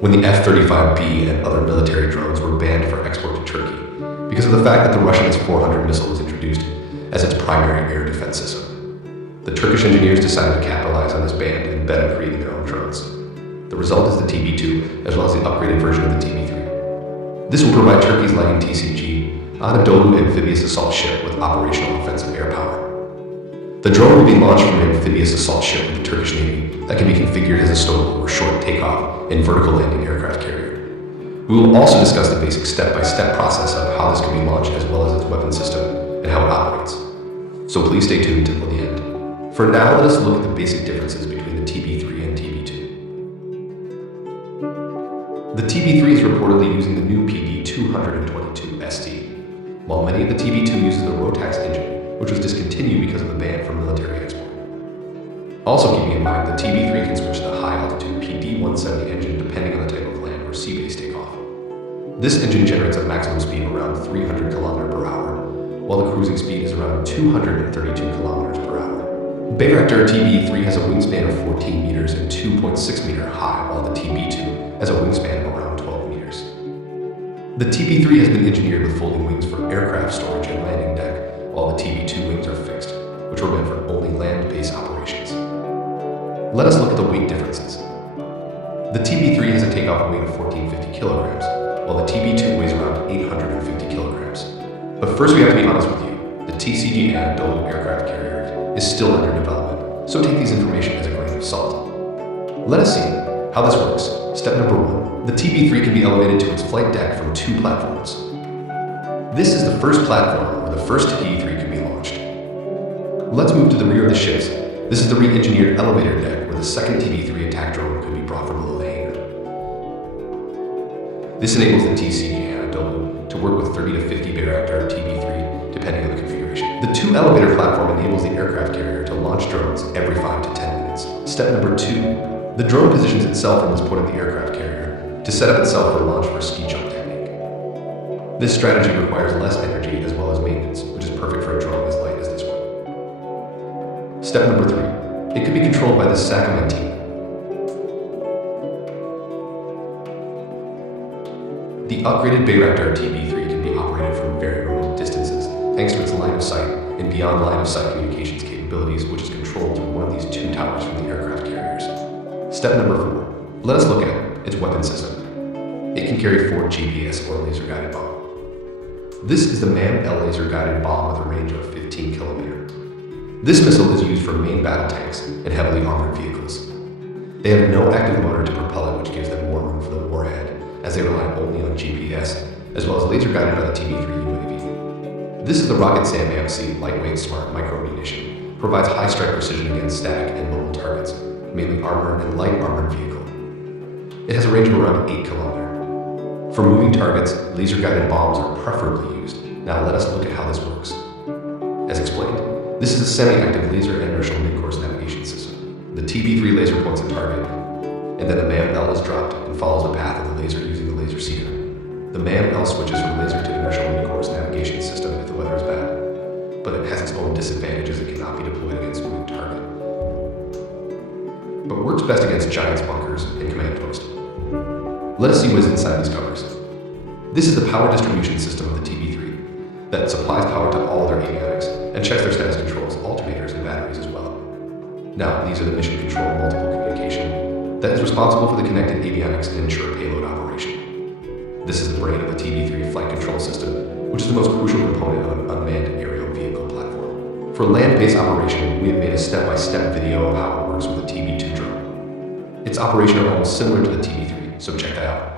when the F-35B and other military drones were banned for export to Turkey because of the fact that the Russian S400 missile was introduced as its primary air defense system. The Turkish engineers decided to capitalize on this ban and bet on creating their own drones. The result is the TB2, as well as the upgraded version of the TB3. This will provide Turkey's lagging TCG, Anadolu amphibious assault ship with operational offensive air power. The drone will be launched from an amphibious assault ship with the Turkish Navy that can be configured as a Stovl or short takeoff and vertical landing aircraft carrier. We will also discuss the basic step-by-step process of how this can be launched as well as its weapon system and how it operates. So please stay tuned until the end. For now, let us look at the basic differences between the TB3 and TB2. The TB3 is reportedly using the new PD222 ST, while many of the TB2 uses the Rotax engine, which was discontinued because of the ban for military export. Also keeping in mind, the TB3 can switch to the high-altitude PD170 engine depending on the type of land or sea-based takeoff. This engine generates a maximum speed of around 300 km per hour, while the cruising speed is around 232 km per hour. Bayraktar TB3 has a wingspan of 14 meters and 2.6 meter high, while the TB2 has a wingspan of around 12 meters. The TB3 has been engineered with folding wings for aircraft storage and landing deck, while the TB2 wings are fixed, which were meant for only land-based operations. Let us look at the weight differences. The TB3 has a takeoff weight of 1450 kilograms, while the TB2 weighs around 850 kilograms. But first we have to be honest with you, the TCG Anadolu aircraft carrier is still under development, so take these information as a grain of salt. Let us see how this works. Step number 1, the TB3 can be elevated to its flight deck from 2 platforms. This is the first platform where the first TB3 can be launched. Let's move to the rear of the ships. This is the re-engineered elevator deck where the second TB3 attack drone could be brought from below the hangar. This enables the TCG Anadolu to work with 30 to 50 Bayraktar TB3 depending on the configuration. The 2 elevator platform enables the aircraft carrier to launch drones every 5 to 10 minutes. Step number 2, the drone positions itself from this point of the aircraft carrier to set up itself for launch for a ski jump technique. This strategy requires less energy as well as maintenance, which is perfect for a drone as light as this one. Step number 3. It can be controlled by the SACOM antenna. The upgraded Bayraktar TB3 can be operated from very remote distances thanks to its line of sight and beyond line of sight communications capabilities, which is controlled through one of these 2 towers from the aircraft carriers. Step number 4. Let us look at its weapon system. It can carry 4 GPS or laser-guided bomb. This is the MAM-L laser-guided bomb with a range of 15 kilometers. This missile is used for main battle tanks and heavily armored vehicles. They have no active motor to propel it, which gives them more room for the warhead, as they rely only on GPS, as well as laser-guided by the TB3 UAV. This is the Rocket Sam AMC lightweight smart micro-munition, provides high strike precision against static and mobile targets, mainly armored and light armored vehicle. It has a range of around 8 kilometers. For moving targets, laser-guided bombs are preferably used. Now let us look at how this works. As explained, this is a semi-active laser inertial mid-course navigation system. The TB3 laser points a target, and then the MAM-L is dropped and follows the path of the laser using the laser seeker. The MAM-L switches from laser to inertial mid-course navigation system if the weather is bad, but it has its own disadvantages. It cannot be deployed against a moving target, but works best against giants, bunkers, and command post. Let us see what is inside these covers. This is the power distribution system of the TB3 that supplies power to all their avionics and checks their status controls, alternators, and batteries as well. Now, these are the mission control multiple communication that is responsible for the connected avionics and ensure payload operation. This is the brain of the TB3 flight control system, which is the most crucial component of an unmanned aerial vehicle platform. For land-based operation, we have made a step-by-step video of how it works with the TB2 drone. Its operation are almost similar to the TB3, so check that out.